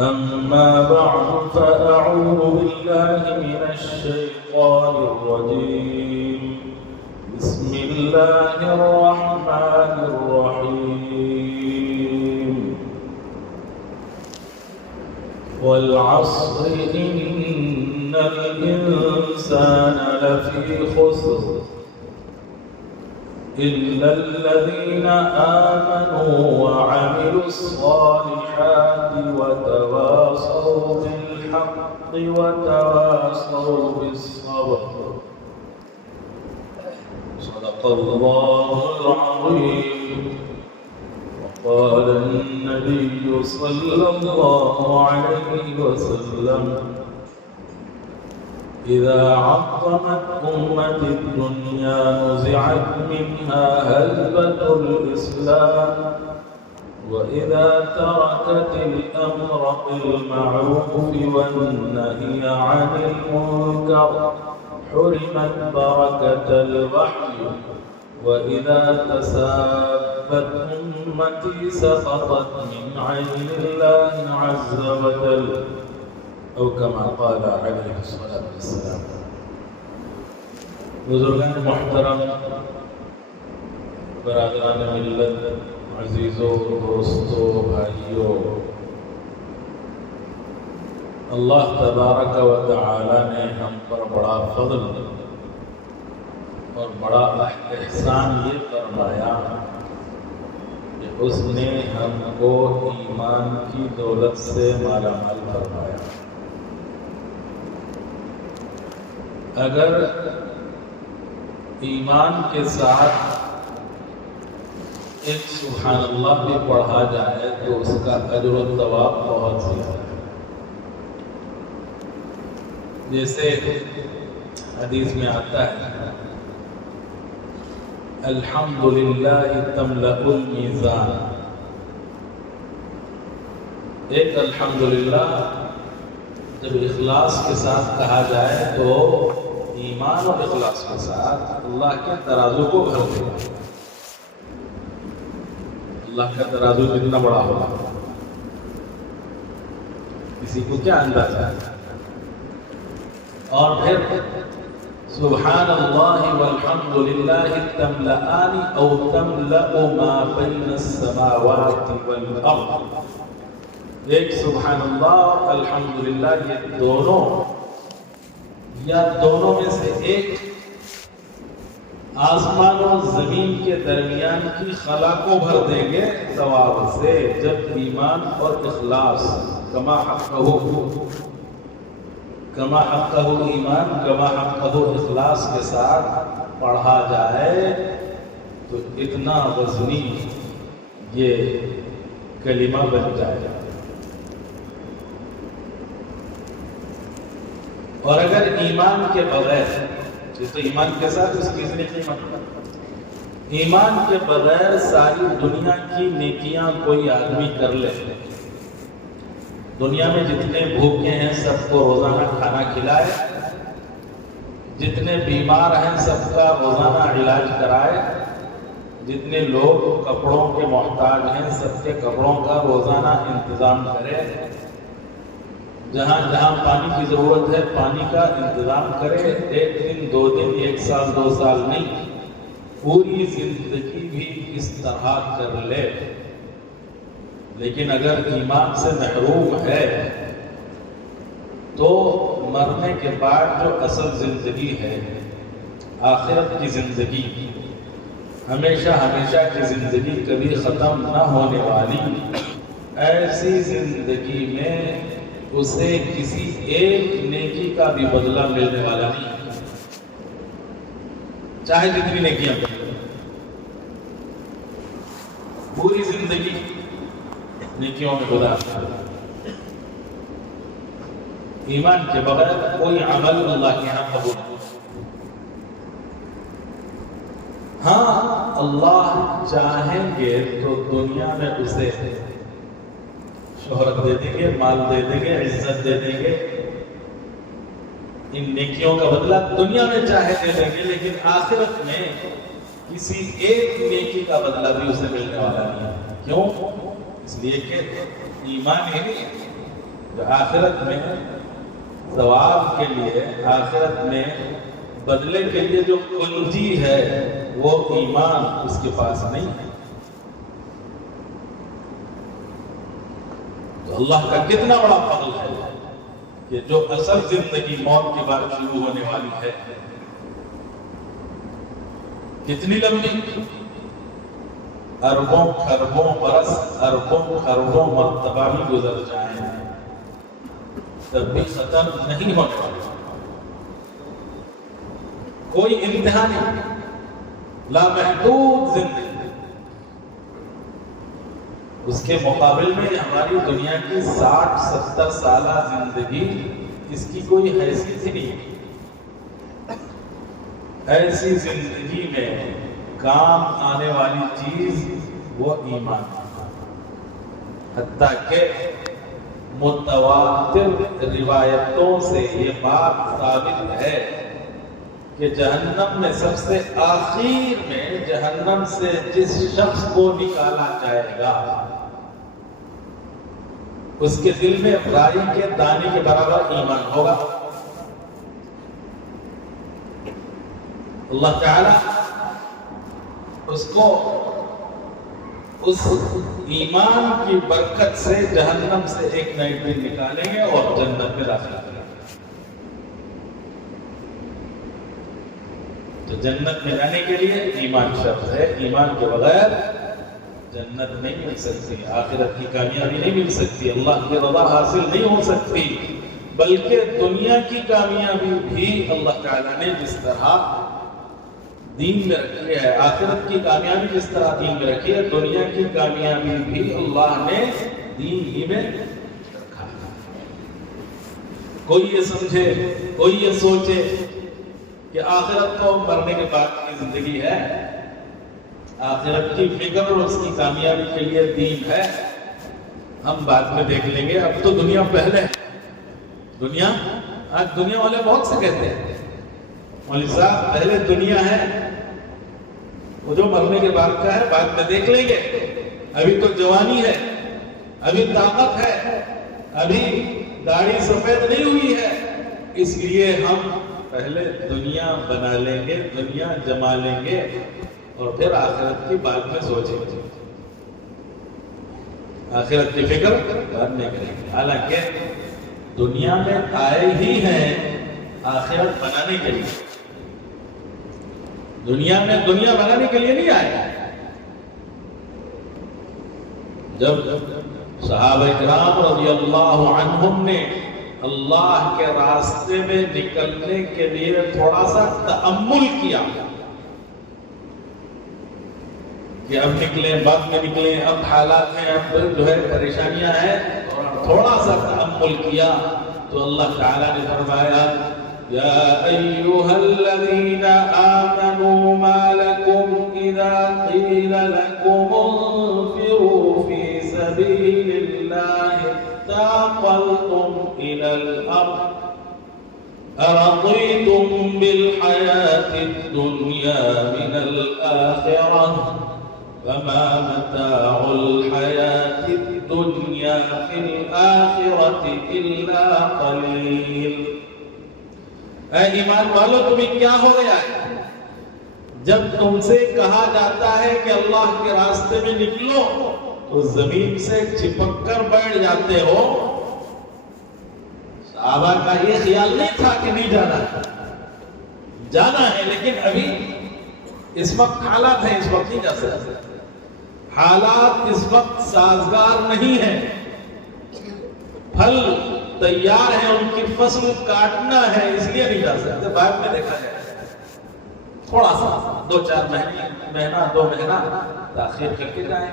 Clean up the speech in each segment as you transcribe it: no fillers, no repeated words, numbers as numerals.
أما بعد فأعوذ بالله من الشيطان الرجيم بسم الله الرحمن الرحيم والعصر إن الإنسان لفي خسر إلا الذين آمنوا وعملوا الصالحات وتواصوا بالحق وتواصوا بالصبر صدق الله العظيم. وقال النبي صلى الله عليه وسلم إذا عظمت أمة الدنيا نزعت منها هلبة الإسلام وإذا تركت الأمر بالمعروف والنهي عن المنكر حرمت بركة الوحي وإذا تسابت أمتي سقطت من عين الله عز وجل او كما قال علیہ الصلوۃ والسلام. بزرگان محترم، برادران ملت، عزیزوں، دوستوں، بھائیوں، اللہ تبارک و تعالی نے ہم پر بڑا فضل اور بڑا احسان یہ فرمایا کہ اس نے ہم کو ایمان کی دولت سے مالا مال فرمایا. اگر ایمان کے ساتھ ایک سبحان اللہ بھی پڑھا جائے تو اس کا اجر و ثواب بہت زیادہ ہے. جیسے حدیث میں آتا ہے الحمدللہ تملأ المیزان. ایک الحمدللہ جب اخلاص کے ساتھ کہا جائے تو ایمان اور اخلاص کے ساتھ اللہ کے ترازو کو بھر دے گا. اللہ کا ترازو کتنا بڑا ہوگا کسی کو کیا اندازہ ہے. اور پھر سبحان اللہ والحمد للہ تملأان او تملأ ما بین السماوات والارض. ایک سبحان اللہ اور الحمدللہ یہ دونوں یا دونوں میں سے ایک آسمان و زمین کے درمیان کی خلا کو بھر دیں گے ثواب سے جب ایمان اور اخلاص کما حقہ ایمان کما حقہ اخلاص کے ساتھ پڑھا جائے تو اتنا وزنی یہ کلمہ بن جائے گا. اور اگر ایمان کے بغیر تو ایمان کے ساتھ اس کی قیمت ایمان کے بغیر ساری دنیا کی نیکیاں کوئی آدمی کر لے. دنیا میں جتنے بھوکے ہیں سب کو روزانہ کھانا کھلائے، جتنے بیمار ہیں سب کا روزانہ علاج کرائے، جتنے لوگ کپڑوں کے محتاج ہیں سب کے کپڑوں کا روزانہ انتظام کرے، جہاں جہاں پانی کی ضرورت ہے پانی کا انتظام کرے. ایک دن، 2 دن، 1 سال، 2 سال نہیں، پوری زندگی بھی اس طرح کر لے. لیکن اگر ایمان سے محروم ہے تو مرنے کے بعد جو اصل زندگی ہے، آخرت کی زندگی، ہمیشہ ہمیشہ کی زندگی، کبھی ختم نہ ہونے والی ایسی زندگی میں اسے کسی ایک نیکی کا بھی بدلہ ملنے والا نہیں، چاہے جتنی نیکیاں کریں. پوری زندگی نیکیوں میں گزار. ایمان کے بغیر کوئی عمل اللہ کے یہاں قبول نہیں. ہاں اللہ چاہیں گے تو دنیا میں اسے شہرت دے دیں گے، مال دے دیں گے، عزت دے دیں گے. ان نیکیوں کا بدلہ دنیا میں چاہے دے دیں گے، لیکن آخرت میں کسی ایک نیکی کا بدلہ بھی اسے ملنے والا نہیں. کیوں؟ اس لیے کہ ایمان ہی نہیں، کہ آخرت میں ثواب کے لیے، آخرت میں بدلے کے لیے جو کنجی ہے وہ ایمان اس کے پاس نہیں ہے. تو اللہ کا کتنا بڑا فضل ہے کہ جو اصل زندگی موت کے بعد شروع ہونے والی ہے کتنی لمبی، اربوں خربوں برس، اربوں خربوں مرتبہ بھی گزر جائیں تب بھی ختم نہیں ہونے والی، کوئی انتہا نہیں، لامحدود زندگی. اس کے مقابل میں ہماری دنیا کی 60-70 سالہ زندگی اس کی کوئی حیثیت ہی نہیں. ایسی زندگی میں کام آنے والی چیز وہ ایمان، حتیٰ کہ متواتر روایتوں سے یہ بات ثابت ہے کہ جہنم میں سب سے آخر میں جہنم سے جس شخص کو نکالا جائے گا اس کے دل میں رائی کے دانے کے برابر ایمان ہوگا. اللہ تعالی اس کو اس ایمان کی برکت سے جہنم سے ایک نہ ایک دن نکالیں گے اور جنت میں داخل کریں گے. تو جنت میں جانے کے لیے ایمان شرط ہے. ایمان کے بغیر جنت نہیں مل سکتی، آخرت کی کامیابی نہیں مل سکتی، اللہ کی رضا حاصل نہیں ہو سکتی. بلکہ دنیا کی کامیابی بھی اللہ تعالیٰ نے جس طرح دین میں رکھی ہے، آخرت کی کامیابی جس طرح دین میں رکھی ہے، دنیا کی کامیابی بھی اللہ نے دین ہی میں رکھا ہے. کوئی یہ سمجھے، کوئی یہ سوچے کہ آخرت تو مرنے کے بعد کی زندگی ہے، آخرت کی فکر اور اس کی کامیابی کے لیے دین ہے، ہم بعد میں دیکھ لیں گے، اب تو دنیا پہلے ہے. دنیا آج دنیا والے بہت سے کہتے ہیں مولوی صاحب پہلے دنیا ہے، وہ جو مرنے کے بعد کا ہے بعد میں دیکھ لیں گے، ابھی تو جوانی ہے، ابھی طاقت ہے، ابھی داڑھی سفید نہیں ہوئی ہے، اس لیے ہم پہلے دنیا بنا لیں گے، دنیا جما لیں گے اور پھر آخرت کی بعد میں سوچیں گے، آخرت کی فکر بعد میں کریں گے. حالانکہ دنیا میں آئے ہی ہیں آخرت بنانے کے لیے، دنیا میں دنیا بنانے کے لیے نہیں آئے. جب صحابہ کرام رضی اللہ عنہم نے اللہ کے راستے میں نکلنے کے لیے تھوڑا سا تأمل کیا کہ اب نکلیں بعد میں نکلیں، اب حالات ہیں، اب جو ہے پریشانیاں ہیں، تھوڑا سا تأمل کیا تو اللہ تعالیٰ نے فرمایا یا ایھا الذین آمنوا ما لکم اذا قیل لکم انفروا فی سبیل اللہ اثاقلتم الی الارض ارضیتم بالحیاة الدنیا من الآخرة فما متاع الحیاة الدنیا فی الآخرة الا قلیل. اے ایمان والو تمہیں کیا ہو گیا ہے؟ جب تم سے کہا جاتا ہے کہ اللہ کے راستے میں نکلو تو زمین سے چپک کر بیٹھ جاتے ہو. صحابہ کا یہ خیال نہیں تھا کہ نہیں جانا ہے، جانا ہے، لیکن ابھی اس وقت حالات ہیں، اس وقت نہیں جا سکتے. حالات اس وقت سازگار نہیں ہیں، پھل تیار ہیں، ان کی فصل کاٹنا ہے، اس لیے نہیں جا سکتے. بعد میں دیکھا جائے تھوڑا سا 2-4 مہینہ 2 مہینہ تاخیر کر کے جائیں.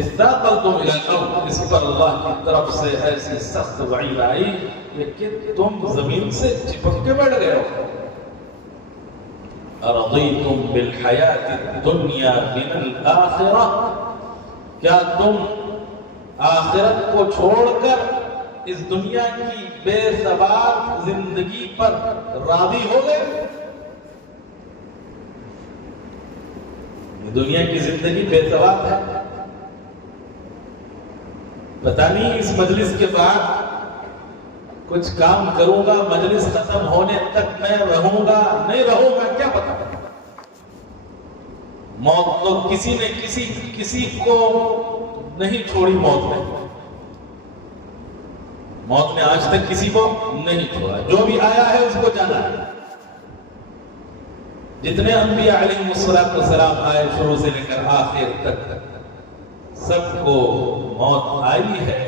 استاقلتم الی الارض، اس پر اللہ کی طرف سے ایسی سخت وعید آئی کہ تم زمین سے چپک کے بیٹھ گئے ہو. ارضیتم بالحیاة الدنیا من الآخرہ، کیا تم آخرت کو چھوڑ کر اس دنیا کی بے ثبات زندگی پر راضی ہو گئے؟ دنیا کی زندگی بے ثبات ہے، پتہ نہیں اس مجلس کے بعد کچھ کام کروں گا، مجلس ختم ہونے تک میں رہوں گا نہیں رہوں گا کیا پتا۔ موت تو کسی نے کسی کو نہیں چھوڑی، موت نے آج تک کسی کو نہیں چھوڑا، جو بھی آیا ہے اس کو جانا ہے۔ جتنے انبیاء علیہ السلام آئے شروع سے لے کر آخر تک سب کو موت آئی ہے،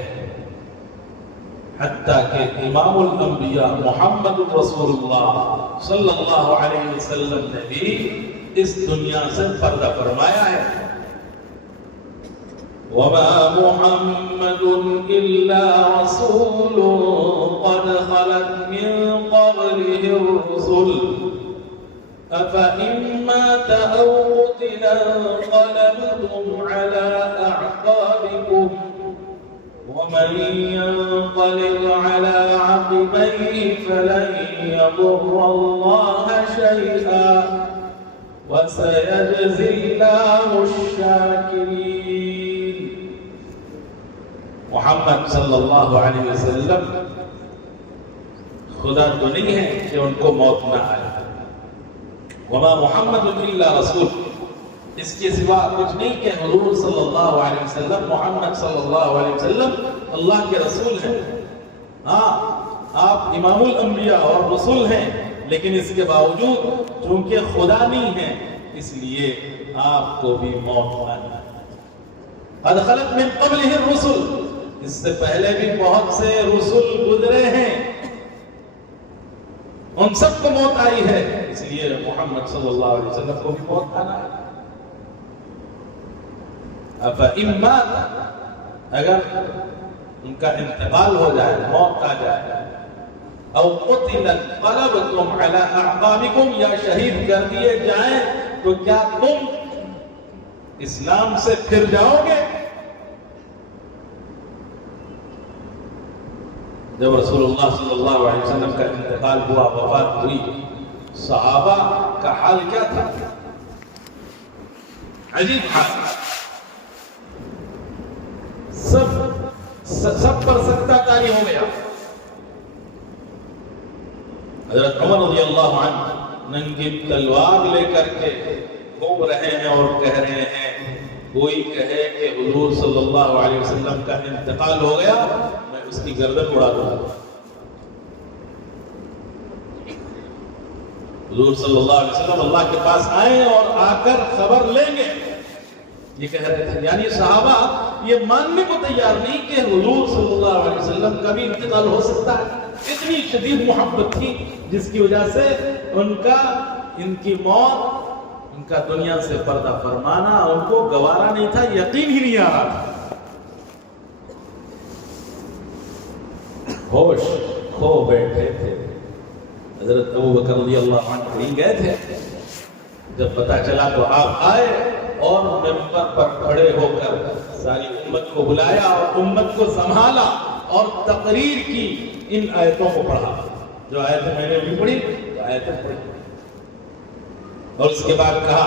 حتیٰ کہ امام الانبیاء محمد رسول اللہ صلی اللہ علیہ وسلم نے بھی اس دنیا سے پردہ فرمایا ہے۔ وَمَا مُحَمَّدٌ إِلَّا رَسُولٌ قَدْ خَلَتْ مِن قَبْلِهِ الرُّسُلُ أَفَإِن مَّاتَ أَوْ قُتِلَ انقَلَبْتُمْ عَلَىٰ أَعْقَابِكُمْ وَمَن يَنقَلِبْ عَلَىٰ عَقِبَيْهِ فَلَن يَضُرَّ اللَّهَ شَيْئًا وَسَيَجْزِي اللَّهُ الشَّاكِرِينَ۔ محمد صلی اللہ علیہ وسلم خدا تو نہیں ہے کہ ان کو موت نہ آئے۔ وما محمد الا رسول، اس کے سوا کچھ نہیں کہ حضور صلی اللہ علیہ وسلم، محمد صلی اللہ علیہ وسلم اللہ کے رسول ہیں۔ ہاں آپ امام الانبیاء اور رسول ہیں، لیکن اس کے باوجود چونکہ خدا نہیں ہے اس لیے آپ کو بھی موت آنا ہے۔ قد خلت من قبلہ الرسل، اس سے پہلے بھی بہت سے رسول گزرے ہیں، ان سب کو موت آئی ہے، اس لیے محمد صلی اللہ علیہ وسلم کو بھی موت آنا ہے۔ أَفَإِن مَّاتَ، اگر ان کا انتقال ہو جائے، موت آ جائے، أَوْ قُتِلَ انقلبتم عَلَىٰ أَعْقَابِكُمْ، یا شہید کر دیے جائیں تو کیا تم اسلام سے پھر جاؤ گے؟ جب رسول اللہ صلی اللہ علیہ وسلم کا انتقال ہوا، وفات ہوئی، صحابہ کا حال کیا تھا؟ عجیب حال، سب پر سکتہ طاری ہو گیا۔ حضرت عمر رضی اللہ عنہ ننگی تلوار لے کر کے گھوم رہے ہیں اور کہہ رہے ہیں، کوئی کہے کہ حضور صلی اللہ علیہ وسلم کا انتقال ہو گیا، میں اس کی گردن اڑا دوں گا۔ حضور صلی اللہ علیہ وسلم اللہ کے پاس آئے اور آ کر خبر لیں گے، یہ کہہ رہے تھے۔ یعنی صحابہ یہ ماننے کو تیار نہیں کہ حضور صلی اللہ علیہ وسلم کا بھی انتقال ہو سکتا ہے۔ اتنی شدید محبت تھی جس کی وجہ سے ان کی موت، ان کا دنیا سے پردہ فرمانا ان کو گوارا نہیں تھا، یقین ہی نہیں آ رہا تھا۔ ہوش کھو بیٹھے تھے۔ حضرت ابو بکر رضی اللہ عنہ کہیں گئے تھے، جب پتہ چلا تو آپ آئے اور منبر پر کھڑے ہو کر ساری امت کو بلایا اور امت کو سنبھالا اور تقریر کی، ان آیتوں کو پڑھا جو آیتیں میں نے بھی پڑھی، تو آیتیں پڑھی، اور اس کے بعد کہا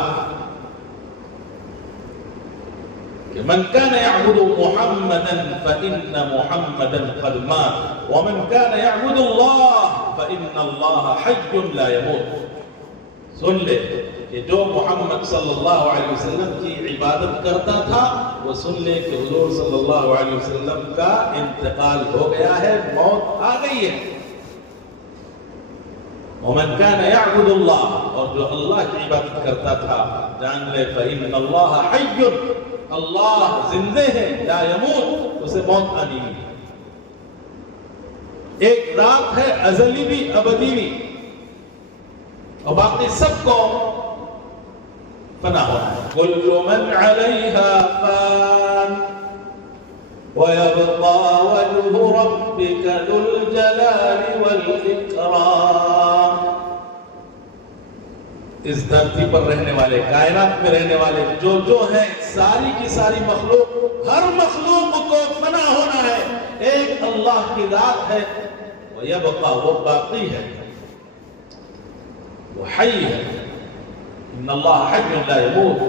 کہ من كان يعبد محمدا فإن محمدا قد مات ومن كان يعبد الله فإن الله حي لا يموت۔ سن لے کہ جو محمد صلی اللہ علیہ وسلم کی عبادت کرتا تھا وہ سن لے کہ حضور صلی اللہ علیہ وسلم کا انتقال ہو گیا ہے، موت آ گئی ہے۔ ومن كان يعبد الله، اور جو اللہ کی عبادت کرتا تھا جان لے فإن الله حي، اللہ زندہ ہے، لا يموت، اسے موت آنی نہیں۔ ایک ذات ہے ازلی بھی ابدی بھی، اور باقی سب کو فنا ہونا ہے۔ كل من عليها فان ويبقى وجه ربك ذو الجلال والإكرام۔ اس دھرتی پر رہنے والے، کائنات میں رہنے والے جو ہیں، ساری کی ساری مخلوق، ہر مخلوق کو فنا ہونا ہے، ایک اللہ کی ذات ہے، وَيَبْقَى، وہ باقی ہے، وہ حی ہے۔ ان اللہ حی لا يموت،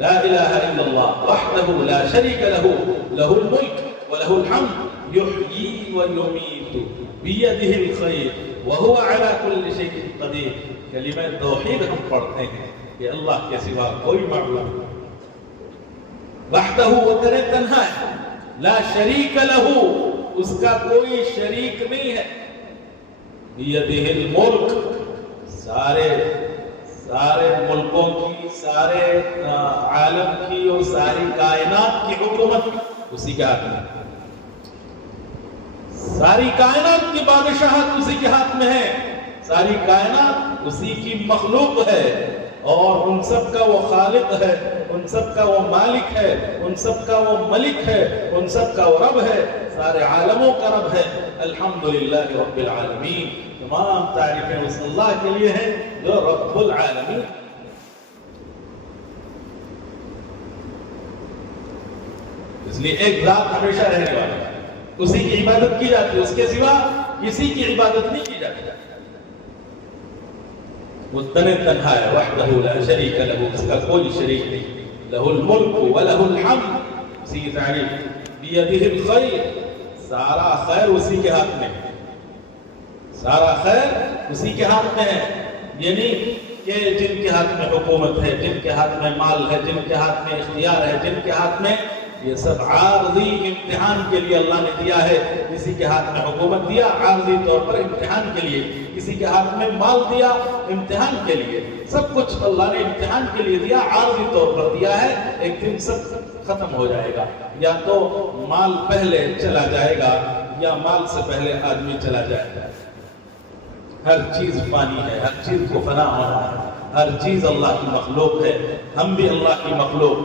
لا الہ الا اللہ وحدہ لا شریک لہ، لہ الملک وَلَهُ الْحَمْدُ يُحْيِي وَيُمِيتُ بِيَدِهِ الْخَيْرُ وَهُوَ عَلَى كُلِّ شَيْءٍ قَدِيرٌ۔ کلمہ توحید ہم پڑھتے ہیں کہ اللہ کے سوا کوئی معبود وحدہ، وہ تیرے تنہا ہے، لا شریک لہ، اس کا کوئی شریک نہیں ہے، بیدہ الملک، سارے ملکوں کی، سارے عالم کی اور ساری کائنات کی حکومت اسی کے ہاتھ میں، ساری کائنات کی بادشاہت اسی کے ہاتھ میں ہے، ساری کائنات اسی کی مخلوق ہے، اور ان سب کا وہ خالق ہے، ان سب کا وہ مالک ہے، ان سب کا وہ ملک ہے، ان سب کا وہ رب ہے، سارے عالموں کا رب ہے۔ الحمدللہ رب العالمین، تمام تعریفیں اس اللہ کے لیے ہیں جو رب العالمین۔ اس لیے ایک ذات ہمیشہ رہنے والا ہے، اسی کی عبادت کی جاتی ہے، اس کے سوا کسی کی عبادت نہیں کی جاتی۔ وہ تنہا ہے، وحدہ لا شریک لہ، اس کا کوئی شریک نہیں، لہ الملک ولہ الحمد، اسی کی تعریف، بیدہ الخیر، سارا خیر اسی کے ہاتھ میں، سارا خیر اسی کے ہاتھ میں ہے، یعنی کہ جن کے ہاتھ میں حکومت ہے، جن کے ہاتھ میں مال ہے، جن کے ہاتھ میں اختیار ہے، جن کے ہاتھ میں، یہ سب عارضی امتحان کے لیے اللہ نے دیا ہے۔ کسی کے ہاتھ میں حکومت دیا عارضی طور پر امتحان کے لیے، کسی کے ہاتھ میں مال دیا امتحان کے لیے، سب کچھ اللہ نے امتحان کے لیے دیا، عارضی طور پر دیا ہے۔ ایک دن سب ختم ہو جائے گا، یا تو مال پہلے چلا جائے گا یا مال سے پہلے آدمی چلا جائے گا۔ ہر چیز فانی ہے، ہر چیز کو فنا ہونا ہے، ہر چیز اللہ کی مخلوق ہے، ہم بھی اللہ کی مخلوق۔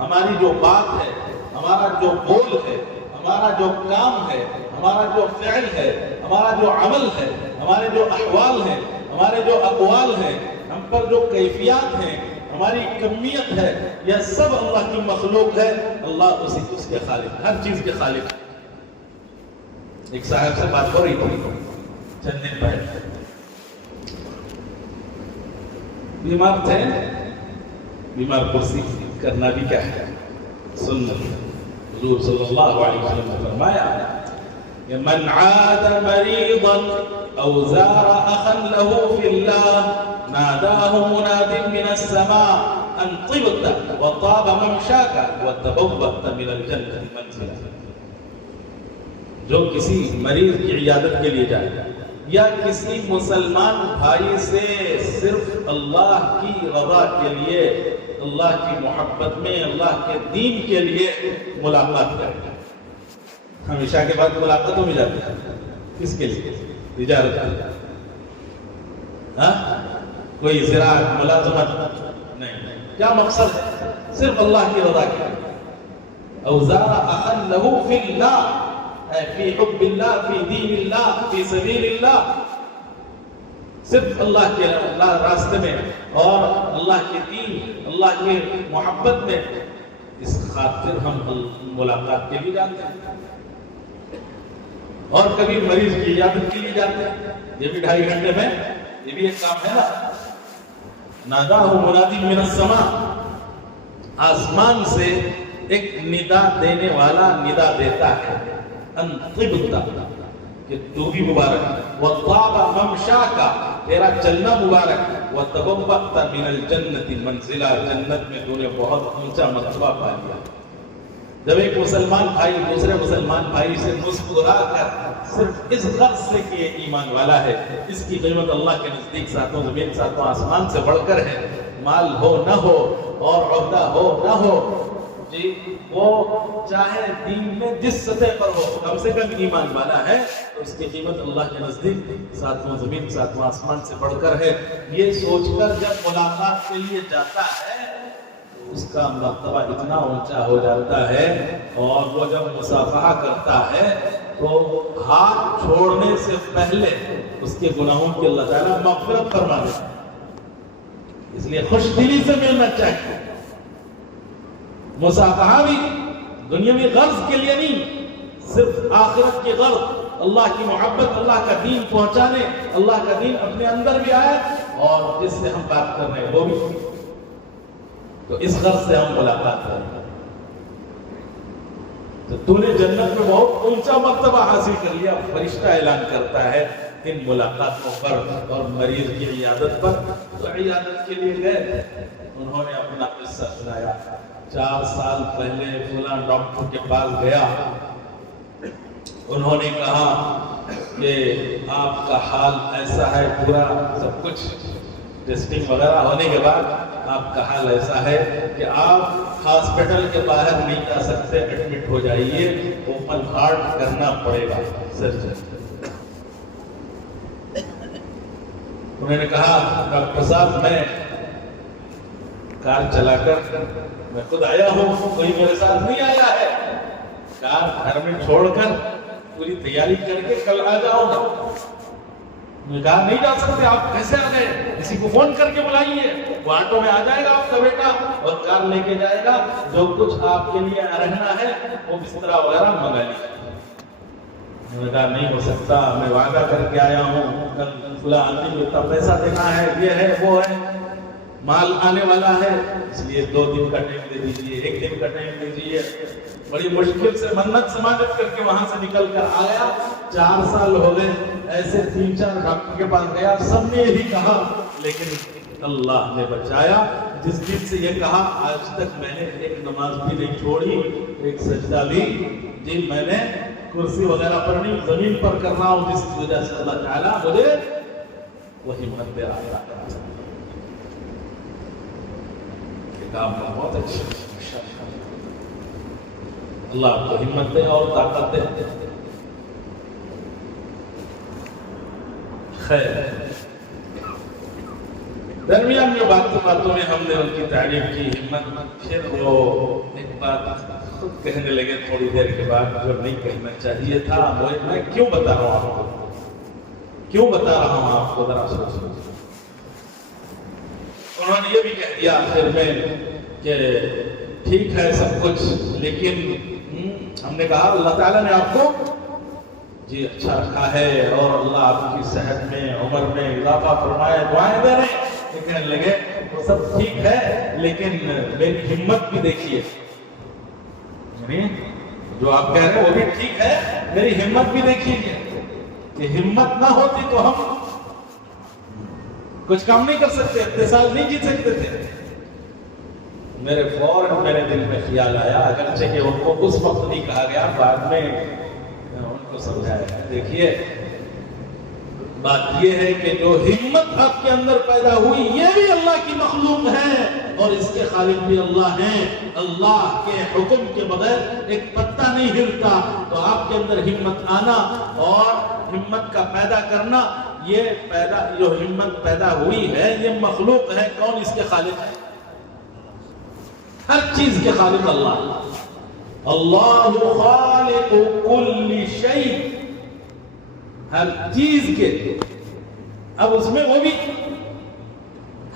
ہماری جو بات ہے، ہمارا جو بول ہے، ہمارا جو کام ہے، ہمارا جو فعل ہے، ہمارا جو عمل ہے، ہمارے جو احوال ہیں، ہمارے جو اقوال ہیں، ہم پر جو کیفیات ہیں، ہماری کمیت ہے، یہ سب اللہ کی مخلوق ہے۔ اللہ اس کے خالق، ہر چیز کے خالق۔ ایک صاحب سے بات ہو رہی تھی چند دن پہلے، بیمار تھے، بیمار کرسی کرنا بھی کیا ہے سنت۔ حضور صلی اللہ علیہ وسلم نے فرمایا کہ من عاد مریضا او زار اخا له فی اللہ ناداه مناد من السماء ان طبت وطاب ممشاك وتبوأت من الجنة منزلا۔ جو کسی مریض کی عیادت کے لیے جائے یا کسی مسلمان بھائی سے صرف اللہ کی رضا کے لیے، اللہ کی محبت میں، اللہ کے دین کے لیے ملاقات کرے، ہمیشہ کے بعد ملاقات ہو جاتی ہے، کس کے لیے؟ تجارت کے لیے، کوئی زراعت ملازمت نہیں، کیا مقصد ہے؟ صرف اللہ کی رضا کے لیے۔ او زار اخا له فی اللہ، فی حب اللہ، فی دین اللہ، فی سبیل اللہ، صرف اللہ کے راستے میں اور اللہ کے دین، اللہ کی محبت میں، اس خاطر ہم ملاقات کے لیے جاتے ہیں، اور کبھی مریض کی عیادت کے لیے جاتے ہیں، یہ بھی 2.5 گھنٹے میں، یہ بھی ایک کام ہے نا۔ ناداہ منادی من السماء، آسمان سے ایک ندا دینے والا ندا دیتا ہے، ان طبتا، کہ تو بھی مبارک، وطاب ممشاکا، تیرا چلنا مبارک، وتبوأت من الجنت منزلا، جنت میں تو نے بہت اونچا مرتبہ پا لیا۔ جب ایک مسلمان بھائی دوسرے مسلمان بھائی سے مسکرا کر صرف اس غرض سے کہ یہ ایمان والا ہے، اس کی قیمت اللہ کے نزدیک ساتوں زمین ساتوں آسمان سے بڑھ کر ہے، مال ہو نہ ہو اور عہدہ ہو نہ ہو، جی وہ چاہے دین میں جس سطح پر ہو، کم سے کم ایمان والا ہے، تو اس کی قیمت اللہ کے نزدیک ساتواں زمین ساتواں آسمان سے بڑھ کر ہے۔ یہ سوچ کر جب ملاقات کے لیے جاتا ہے تو اس کا مرتبہ اتنا اونچا ہو جاتا ہے، اور وہ جب مصافحہ کرتا ہے تو ہاتھ چھوڑنے سے پہلے اس کے گناہوں کی اللہ تعالیٰ مغفرت فرما دیتا ہے۔ اس لیے خوش دلی سے ملنا چاہیے۔ مصافحہ بھی دنیاوی غرض کے لیے نہیں، صرف آخرت کی غرض، اللہ کی محبت، اللہ کا دین پہنچانے، اللہ کا دین اپنے اندر بھی آئے اور جس سے ہم بات کر رہے ہیں وہ بھی، تو اس غرض سے ہم ملاقات کریں۔ تو تو نے جنت میں بہت اونچا مرتبہ حاصل کر لیا. فرشتہ اعلان کرتا ہے ان ملاقاتوں پر اور مریض کی عیادت پر. تو عیادت کے لیے گئے, انہوں نے اپنا قصہ سنایا. 4 سال پہلے فلاں ڈاکٹر کے پاس گیا, انہوں نے کہا کہ آپ کا حال ایسا ہے, پورا سب کچھ ٹیسٹنگ وغیرہ ہونے کے بعد آپ کا حال ایسا ہے کہ آپ ہاسپٹل کے باہر نہیں جا سکتے, ایڈمٹ ہو جائیے, اوپن ہارٹ کرنا پڑے گا سرجری. انہوں نے کہا ڈاکٹر صاحب میں کار چلا کر میں خود آیا ہوں, کوئی میرے ساتھ نہیں آیا ہے, کار گھر میں چھوڑ کر پوری تیاری کر کے کل آ جاؤں گا. میں کہا نہیں جا سکتے, آپ کیسے آ گئے؟ کسی کو فون کر کے بلائیے, وہ آٹو میں آ جائے گا آپ کا بیٹا اور کار لے کے جائے گا, جو کچھ آپ کے لیے رہنا ہے وہ بستر وغیرہ منگا لیجیے. میں نے کہا نہیں ہو سکتا, میں وعدہ کر کے آیا ہوں, کل فلاں آدمی کو اتنا پیسہ دینا ہے, یہ ہے وہ ہے, مال آنے والا ہے, اس لیے 2 دن کا ٹائم دے دیجیے, 1 دن کا ٹائم دے دیجیے. بڑی مشکل سے منت سماجت کر کے وہاں سے نکل کر آیا. 4 سال ہو گئے, ایسے 3-4 ڈاکٹر کے پاس گیا, سب نے یہی کہا, لیکن اللہ نے بچایا. جس دن سے یہ کہا آج تک میں نے ایک نماز بھی نہیں چھوڑی, ایک سجدہ بھی, جی میں نے کرسی وغیرہ پر نہیں, زمین پر کر رہا ہوں, جس کی وجہ سے اللہ تعالیٰ مجھے وہی ہمت دے رہا ہے. کام کا بہت اچھا, اللہ آپ کو ہمت دے اور طاقت دے. خیر, درمیان میں باتوں میں ہم نے ان کی تعریف کی, ہمت. پھر وہ ایک بات خود کہنے لگے تھوڑی دیر کے بعد, جو نہیں کہنا چاہیے تھا, وہ میں کیوں بتا رہا ہوں آپ کو, کیوں بتا رہا ہوں آپ کو, ذرا سوچو. انہوں نے یہ بھی کہہ دیا آخر میں کہ ٹھیک ہے سب کچھ, لیکن ہم نے کہا اللہ تعالیٰ نے آپ کو جی اچھا رکھا ہے اور اللہ آپ کی صحت میں, عمر میں اضافہ فرمائے, دعائیں دے رہے ہیں. کہنے لگے وہ سب ٹھیک ہے, لیکن میری ہمت بھی دیکھیے. جو آپ کہہ رہے ہیں وہ بھی ٹھیک ہے, میری ہمت بھی دیکھیے. کہ ہمت نہ ہوتی تو ہم کچھ کام نہیں کر سکتے, اپنے سال نہیں جیت سکتے تھے. میرے فوراً میرے دل میں خیال آیا, اگرچہ کہ ان کو اس وقت نہیں کہا گیا, بعد میں ان کو سمجھایا. دیکھیے بات یہ ہے کہ جو ہمت آپ کے اندر پیدا ہوئی, یہ بھی اللہ کی مخلوق ہے اور اس کے خالق بھی اللہ ہیں. اللہ کے حکم کے بغیر ایک پتا نہیں ہلتا. تو آپ کے اندر ہمت آنا اور ہمت کا پیدا کرنا, یہ جو ہمت پیدا ہوئی ہے یہ مخلوق ہے. کون اس کے خالق ہے؟ ہر چیز کے خالق اللہ. اللہ خالق کل شیء, ہر چیز کے. اب اس میں وہ بھی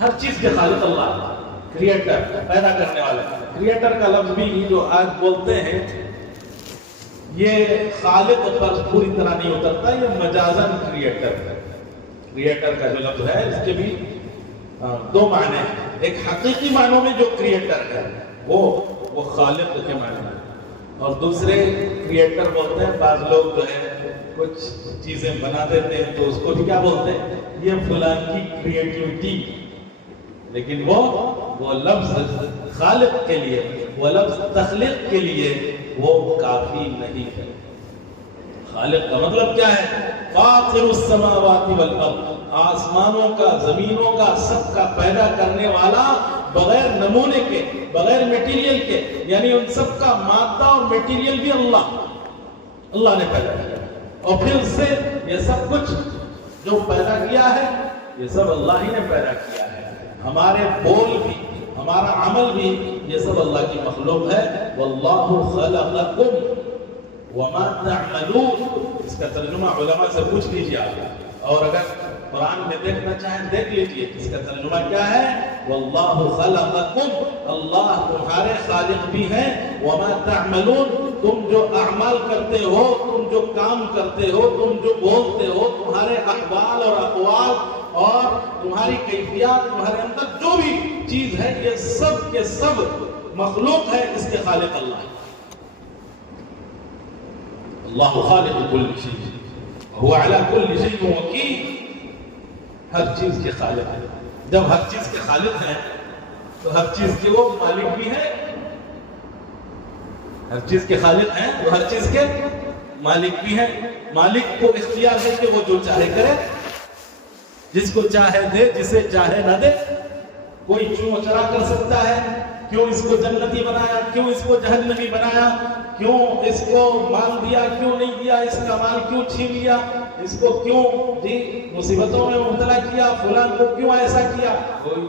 ہر چیز کے خالق اللہ, کریٹر, پیدا کرنے والا. کریٹر کا لفظ بھی جو آج بولتے ہیں یہ خالق پر پوری طرح نہیں اترتا, یہ مجازن کریٹر. کریٹر کا جو لفظ ہے اس کے بھی 2 معنی ہیں. ایک حقیقی معنوں میں جو کریٹر ہے وہ خالق کے معنی میں, اور دوسرے کریٹر بولتے ہیں. بعض لوگ جو ہے کچھ چیزیں بنا دیتے ہیں تو اس کو بھی کیا بولتے ہیں, یہ فلاں کی کریٹیوٹی. لیکن وہ لفظ خالق کے لیے, وہ لفظ تخلیق کے لیے وہ کافی نہیں ہے. خالق کا مطلب کیا ہے؟ فاطر السماوات والارض, آسمانوں کا, زمینوں کا, سب کا پیدا کرنے والا, بغیر نمونے کے, بغیر میٹیریل کے. یعنی ان سب کا مادہ اور میٹیریل بھی اللہ نے پیدا کیا, اور پھر اس سے یہ سب کچھ جو پیدا کیا ہے یہ سب اللہ ہی نے پیدا کیا ہے. ہمارے بول بھی, ہمارا عمل بھی, یہ سب اللہ کی مخلوق ہے. واللہ خلقکم وما تعملون, اس کا ترجمہ علماء سے پوچھ لیجیے آپ, اور اگر قرآن میں دیکھنا چاہیں دیکھ لیجیے اس کا ترجمہ کیا ہے. واللہ خلقکم, اللہ تمہارے خالق بھی ہیں. وما تعملون, تم جو اعمال کرتے ہو, تم جو کام کرتے ہو, تم جو بولتے ہو, تمہارے احوال اور اقوال اور تمہاری کیفیات, تمہارے اندر جو بھی چیز ہے, یہ سب کے سب مخلوق ہے, اس کے خالق اللہ ہے. اللہ خالق کل شیء هو علی کل شیء وکیل، ہر چیز کے خالق ہے۔ جب ہر چیز کے خالق ہیں تو ہر چیز کے وہ مالک بھی ہیں، ہر چیز کے خالق ہیں تو ہر چیز کے مالک بھی ہیں۔ مالک کو اختیار ہے کہ وہ جو چاہے کرے، جس کو چاہے دے، جسے چاہے نہ دے۔ کوئی چوں چرا کر سکتا ہے، کیوں اس کو جنتی بنایا، کیوں اس کو جہنمی بنایا، کیوں اس کو مال دیا، کیوں نہیں دیا، اس کا مال کیوں چھین لیا، اس کو کیوں مصیبتوں میں مبتلا کیا، فلان کو کیوں ایسا کیا۔ کوئی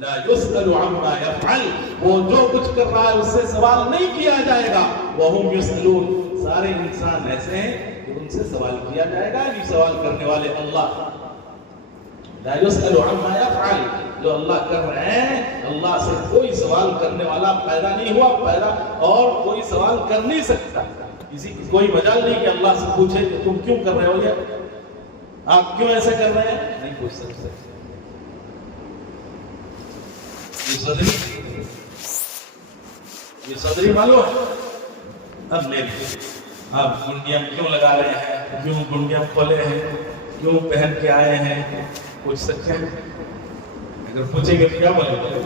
لا يسأل عما يفعل، وہ جو کچھ کر رہا ہے اس سے سوال نہیں کیا جائے گا۔ وهم يسألون، سارے انسان ایسے ہیں کہ ان سے سوال کیا جائے گا۔ یہ سوال کرنے والے اللہ، لا يسأل عما يفعل، جو اللہ کر رہے ہیں اللہ سے کوئی سوال کرنے والا پیدا نہیں ہوا، پیدا اور کوئی سوال کر نہیں سکتا۔ کسی کوئی مجال نہیں کہ اللہ سے پوچھے کہ تم کیوں کر رہے ہو، یا آپ کیوں ایسے کر رہے ہیں، نہیں پوچھ سکتے۔ یہ صدری معلوم ہے، اب میری آپ گنڈیاں کیوں لگا رہے ہیں، کیوں گنڈیاں کھولے ہیں، کیوں پہن کے آئے ہیں، پوچھ سکتے ہیں؟ اگر پوچھیں گے تو کیا بولیں گے؟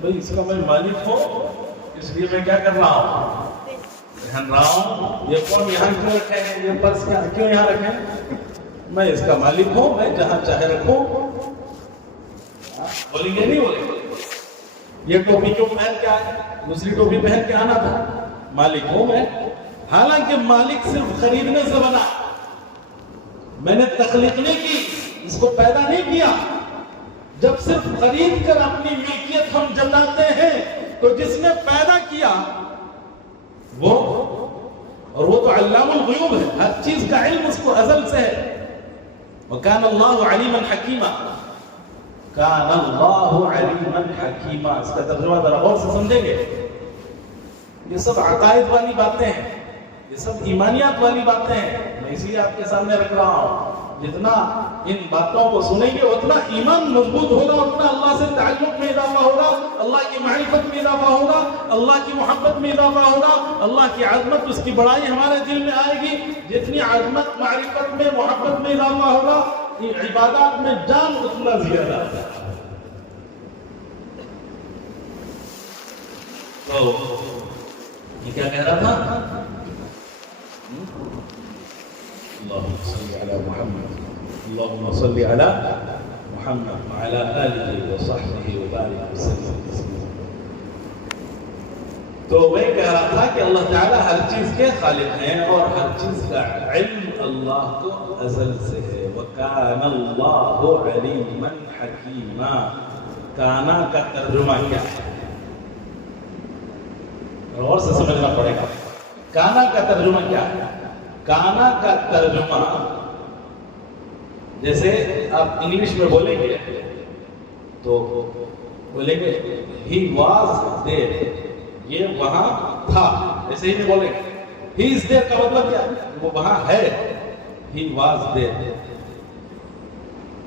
بھئی اس کا میں مالک ہوں، اس لیے میں کیا کر رہا ہوں، پہن رہا ہوں۔ یہ فون یہاں کیوں رکھے ہیں، یہ پرس کیوں یہاں رکھیں، میں اس کا مالک ہوں، میں جہاں چاہے رکھوں۔ بولیں گے نہیں بولیں گے؟ یہ ٹوپی کیوں پہن کے آئے، دوسری ٹوپی پہن کے آنا تھا، مالک ہوں میں۔ حالانکہ مالک صرف خریدنے سے بنا، میں نے تخلیق نہیں کی، اس کو پیدا نہیں کیا۔ جب صرف خرید کر اپنی ملکیت ہم جتاتے ہیں تو جس نے پیدا کیا وہ، اور وہ تو علام الغیوب ہے، ہر چیز کا علم اس کو ازل سے ہے۔ وَكَانَ اللَّهُ عَلِيمًا حَكِيمًا، کان اللہ علیما حکیما۔ اس کا ترجمہ ذرا غور سے سمجھیں گے۔ یہ سب عقائد والی باتیں ہیں، یہ سب ایمانیات والی باتیں ہیں، میں اسی لیے آپ کے سامنے رکھ رہا ہوں۔ جتنا ان باتوں کو سنیں گے اتنا ایمان مضبوط ہوگا، اتنا اللہ سے تعلق میں اضافہ ہوگا، اللہ کی معرفت میں اضافہ ہوگا، اللہ کی محبت میں اضافہ ہوگا، اللہ کی عظمت، اس کی بڑائی ہمارے دل میں آئے گی۔ جتنی عظمت معرفت میں محبت میں اضافہ ہوگا، عبادات میں جان اتنا زیادہ ہے۔ تو یہ کیا کہہ رہا تھا؟ اللهم صل على محمد، اللهم صل على محمد وعلى آله وصحبه وبارك وسلم۔ تو میں کہہ رہا تھا کہ اللہ تعالیٰ ہر چیز کے خالق ہیں اور ہر چیز کا علم اللہ کو ازل سے ہے۔ وَكَانَ اللَّهُ عَلِيمًا حَكِيمًا، کانا کا ترجمہ کیا ہے، اور سے سمجھنا پڑے گا۔ کانا کا ترجمہ کیا ہے؟ کانا کا ترجمہ جیسے آپ انگلش میں بولیں گے تو بولیں گے he was there، یہ وہاں تھا، ایسے ہی نہیں بولیں گے۔ he is there کا مطلب کیا؟ وہ وہاں ہے، he was there،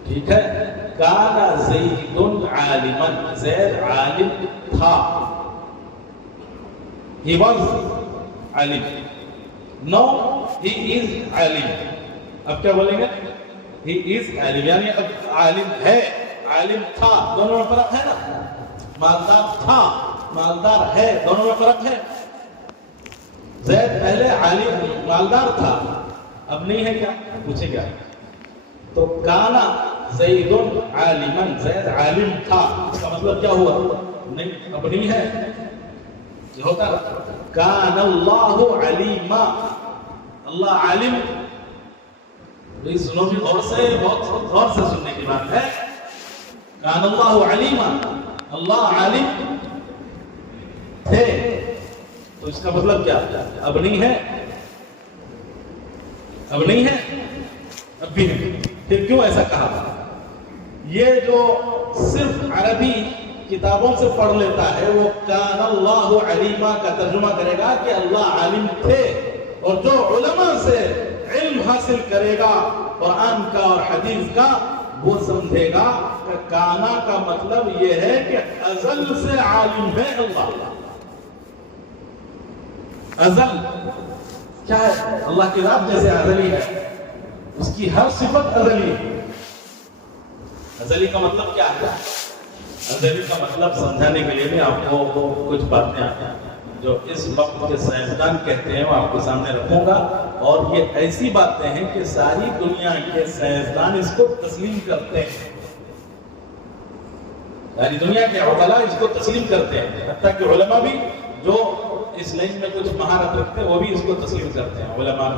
ٹھیک ہے۔ کانا زید عالما، زید عالم تھا، he was Alam. No, he is عالم۔ اب کیا بولیں گے؟ he is عالم، یعنی اب عالم ہے، عالم تھا، دونوں میں فرق ہے نا۔ مالدار تھا، مالدار ہے، دونوں میں فرق ہے۔ زید پہلے عالم مالدار تھا، اب نہیں ہے، کیا پوچھے گا؟ تو کانا زید عالما، زید عالم تھا، اس کا مطلب کیا ہوا؟ نہیں، اب نہیں ہے، جو ہوتا کان اللہ علیما، اللہ عالم۔ یہ سنو بھی غور سے، بہت غور سے سننے کی بات ہے۔ کان اللہ علیما، اللہ عالم تھے، تو اس کا مطلب کیا؟ اب نہیں ہے، اب نہیں ہے، اب بھی نہیں۔ پھر کیوں ایسا کہا؟ یہ جو صرف عربی کتابوں سے پڑھ لیتا ہے وہ کان اللہ علیما کا ترجمہ کرے گا کہ اللہ عالم تھے، اور جو علماء سے علم حاصل کرے گا قرآن کا اور حدیث کا، وہ سمجھے گا کہ کانا کا مطلب یہ ہے کہ ازل سے عالم ہے اللہ، ازل کیا ہے؟ اللہ کی ذات جیسے ازلی ہے، اس کی ہر صفت ازلی ہے۔ ازلی کا مطلب کیا ہے؟ ازلی کا مطلب سمجھانے کے لیے بھی آپ کو کچھ باتیں جو اس وقت کے سائنسدان کہتے ہیں وہ آپ کے سامنے رکھوں گا، اور یہ ایسی باتیں ہیں کہ ساری دنیا کے سائنسدان اس کو تسلیم کرتے ہیں، ساری دنیا کے عقلاء اس کو تسلیم کرتے ہیں، حتیٰ کہ علماء بھی جو اس لائن میں کچھ مہارت رکھتے ہیں وہ بھی اس کو تسلیم کرتے ہیں۔ علماء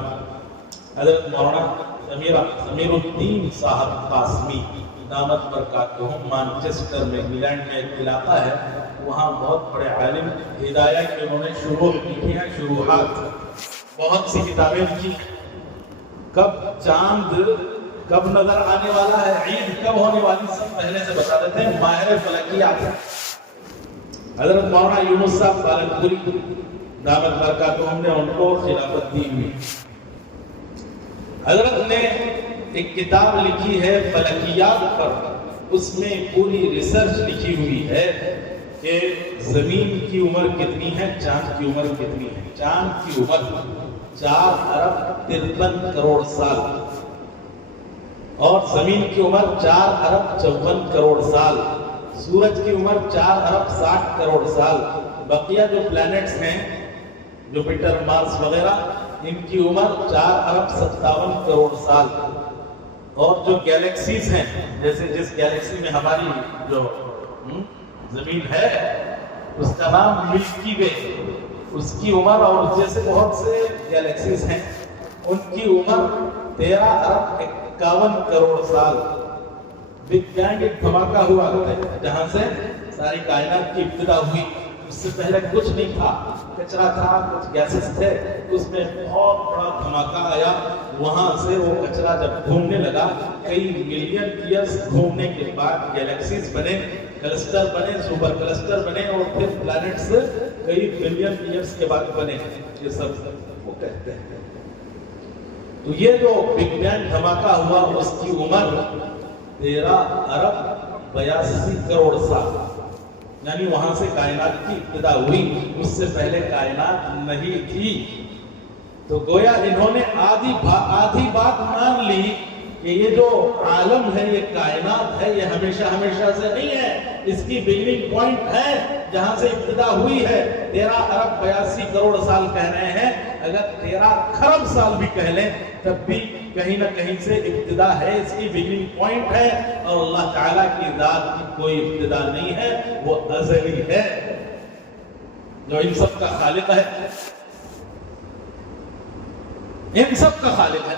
حضرت مولانا سمیر الدین صاحب قاسمی دامت برکاتہم مانچسٹر میں انگلینڈ میں ایک علاقہ ہے، وہاں بہت بڑے عالم ہدایہ کے انہوں نے شروع لکھی ہیں، شروحات، بہت سی کتابیں لکھی، کب چاند کب نظر آنے والا ہے، عید کب ہونے والی، سب پہلے سے بتا دیتے ہیں، ماہر فلکیات۔ حضرت مولانا یونس صاحب پالنپوری دامت برکاتہم نے ان کو خلافت دی ہوئی۔ حضرت نے ایک کتاب لکھی ہے فلکیات پر، اس میں پوری ریسرچ لکھی ہوئی ہے کہ زمین کی عمر کتنی ہے، چاند کی عمر کتنی ہے۔ چاند کی عمر 4 ارب 53 کروڑ سال اور زمین کی عمر 4 ارب 54 کروڑ سال، سورج کی عمر 4 ارب 60 کروڑ سال، بقیہ جو پلانٹس ہیں جوپیٹر مارس وغیرہ ان کی عمر 4 ارب 57 کروڑ سال، اور جو گیلیکسیز ہیں جیسے جس گیلیکسی میں ہماری جو زمین ہے اس کا نام ملکی وے، اس کی عمر، اور جیسے بہت سے گیلیکسیز ہیں ان کی عمر 13 ارب 51 کروڑ سال۔ بگ بینگ ایک دھماکہ ہوا ہے جہاں سے ساری کائنات کی ابتدا ہوئی، اس سے پہلے کچھ نہیں تھا، کچرا تھا، کچھ گیسز تھے، اس میں بہت بڑا دھماکہ آیا، وہاں سے وہ کچرا جب گھومنے لگا، کئی ملین ایئرز گھومنے کے بعد گیلیکسیز بنے، کلسٹر بنے، سپر کلسٹر بنے، اور پھر پلانٹس کئی بلین ایئرز کے بعد بنے، یہ سب وہ کہتے ہیں۔ تو یہ جو بگ بینگ دھماکہ ہوا اس کی عمر 13 ارب 82 کروڑ سال، یعنی وہاں سے کائنات کی ابتدا ہوئی، اس سے پہلے کائنات نہیں تھی۔ تو گویا انہوں نے آدھی بات مان لی کہ یہ جو عالم ہے، یہ کائنات ہے، یہ ہمیشہ سے نہیں ہے، اس کی بگننگ پوائنٹ ہے جہاں سے ابتدا ہوئی ہے۔ 13 ارب 82 کروڑ سال کہہ رہے ہیں، اگر 13 کھرب سال بھی کہہ لیں تب بھی کہیں نہ کہیں سے ابتدا ہے، اس کی بگننگ پوائنٹ ہے، اور اللہ تعالیٰ کی ذات کی کوئی ابتدا نہیں ہے، وہ ازلی ہے جو ان سب کا خالق ہے، ان سب کا خالق ہے،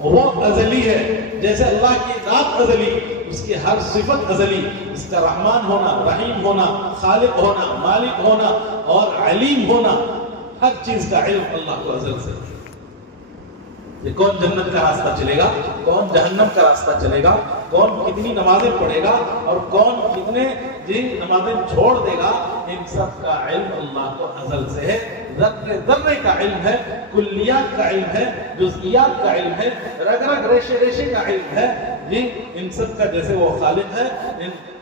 وہ ازلی ہے۔ جیسے اللہ کی ذات ازلی، اس کی ہر صفت ازلی، اس کا رحمان ہونا، رحیم ہونا، خالق ہونا، مالک ہونا اور علیم ہونا، ہر چیز کا علم اللہ کو ازل سے۔ یہ کون جنت کا راستہ چلے گا، کون جہنم کا راستہ چلے گا، کون کتنی نمازیں پڑھے گا اور کون کتنے نمازیں چھوڑ دے گا، ان سب کا علم اللہ کو ازل سے ہے۔ ذرے ذرے کا علم ہے، کلیات کا علم ہے، جزئیات کا علم ہے، رگ رگ ریشے ریشے کا علم ہے، ان سب کا جیسے وہ خالق ہے،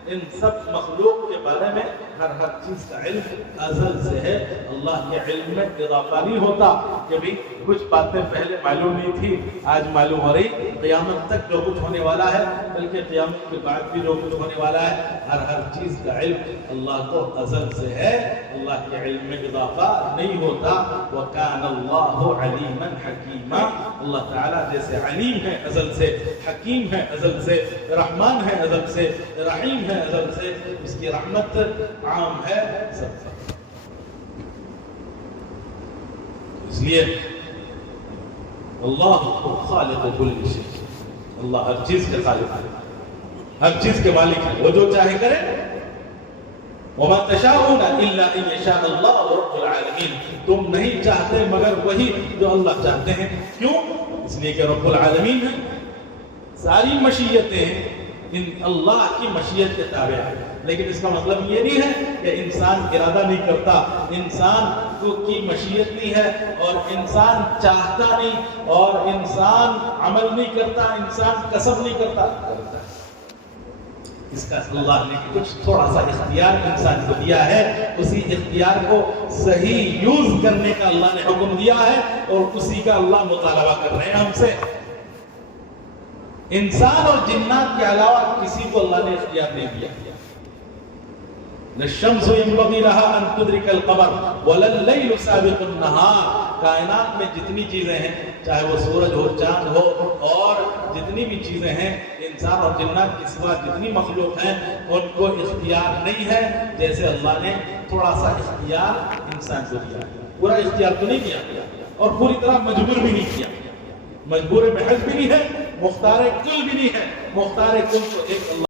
ان سب مخلوق کے بارے میں ہر چیز کا علم ازل سے ہے۔ اللہ کے علم میں اضافہ نہیں ہوتا کہ بھی کچھ باتیں پہلے معلوم نہیں تھی آج معلوم ہو رہی، قیامت تک جو کچھ ہونے والا ہے، بلکہ قیامت کے بعد بھی جو کچھ ہونے والا ہے، ہر چیز کا علم اللہ کو ازل سے ہے، اللہ کے علم میں اضافہ نہیں ہوتا۔ وَكَانَ اللَّهُ عَلِيمًا حَكِيمًا، اللہ تعالیٰ جیسے علیم ہے ازل سے، حکیم ہے ازل سے، رحمان ہے ازل سے، رحیم ہے ازل سے، اس کی رحمت عام ہے سب سے۔ اس لیے اللہ خالق کل شیء، اللہ ہر چیز کے خالق ہے، ہر چیز کے مالک ہے، وہ جو چاہے کرے۔ وَمَا تَشَاءُونَ إِلَّا أَن يَشَاءَ اللَّهُ رَبُّ الْعَالَمِينَ، تم نہیں چاہتے مگر وہی جو اللہ چاہتے ہیں۔ کیوں؟ اس لیے کہ رب العالمین ہے، ساری مشیتیں ان اللہ کی مشیت کے تابع ہے، لیکن اس کا مطلب یہ نہیں ہے کہ انسان ارادہ نہیں کرتا، انسان کی مشیت نہیں ہے، اور انسان چاہتا نہیں، اور انسان عمل نہیں کرتا، انسان قسم نہیں کرتا۔ اس کا اللہ نے کچھ تھوڑا سا اختیار انسان کو دیا ہے، اسی اختیار کو صحیح یوز کرنے کا اللہ نے حکم دیا ہے اور اسی کا اللہ مطالبہ کر رہے ہیں ہم سے۔ انسان اور جنات کے علاوہ کسی کو اللہ نے اختیار نہیں دیا۔ الشمس ينبغي لها ان تدرك القمر ولا الليل سابق النهار۔ کائنات میں جتنی چیزیں ہیں، چاہے وہ سورج ہو، چاند ہو، اور جتنی بھی چیزیں ہیں، انسان اور جنات کے سوا جتنی مخلوق ہیں، ان کو اختیار نہیں ہے جیسے اللہ نے تھوڑا سا اختیار انسان کو دیا۔ پورا اختیار تو نہیں دیا اور پوری طرح مجبور بھی نہیں کیا، مجبور محض بھی نہیں ہے، مختار کل بھی نہیں ہے۔ مختار کل تو ایک اللہ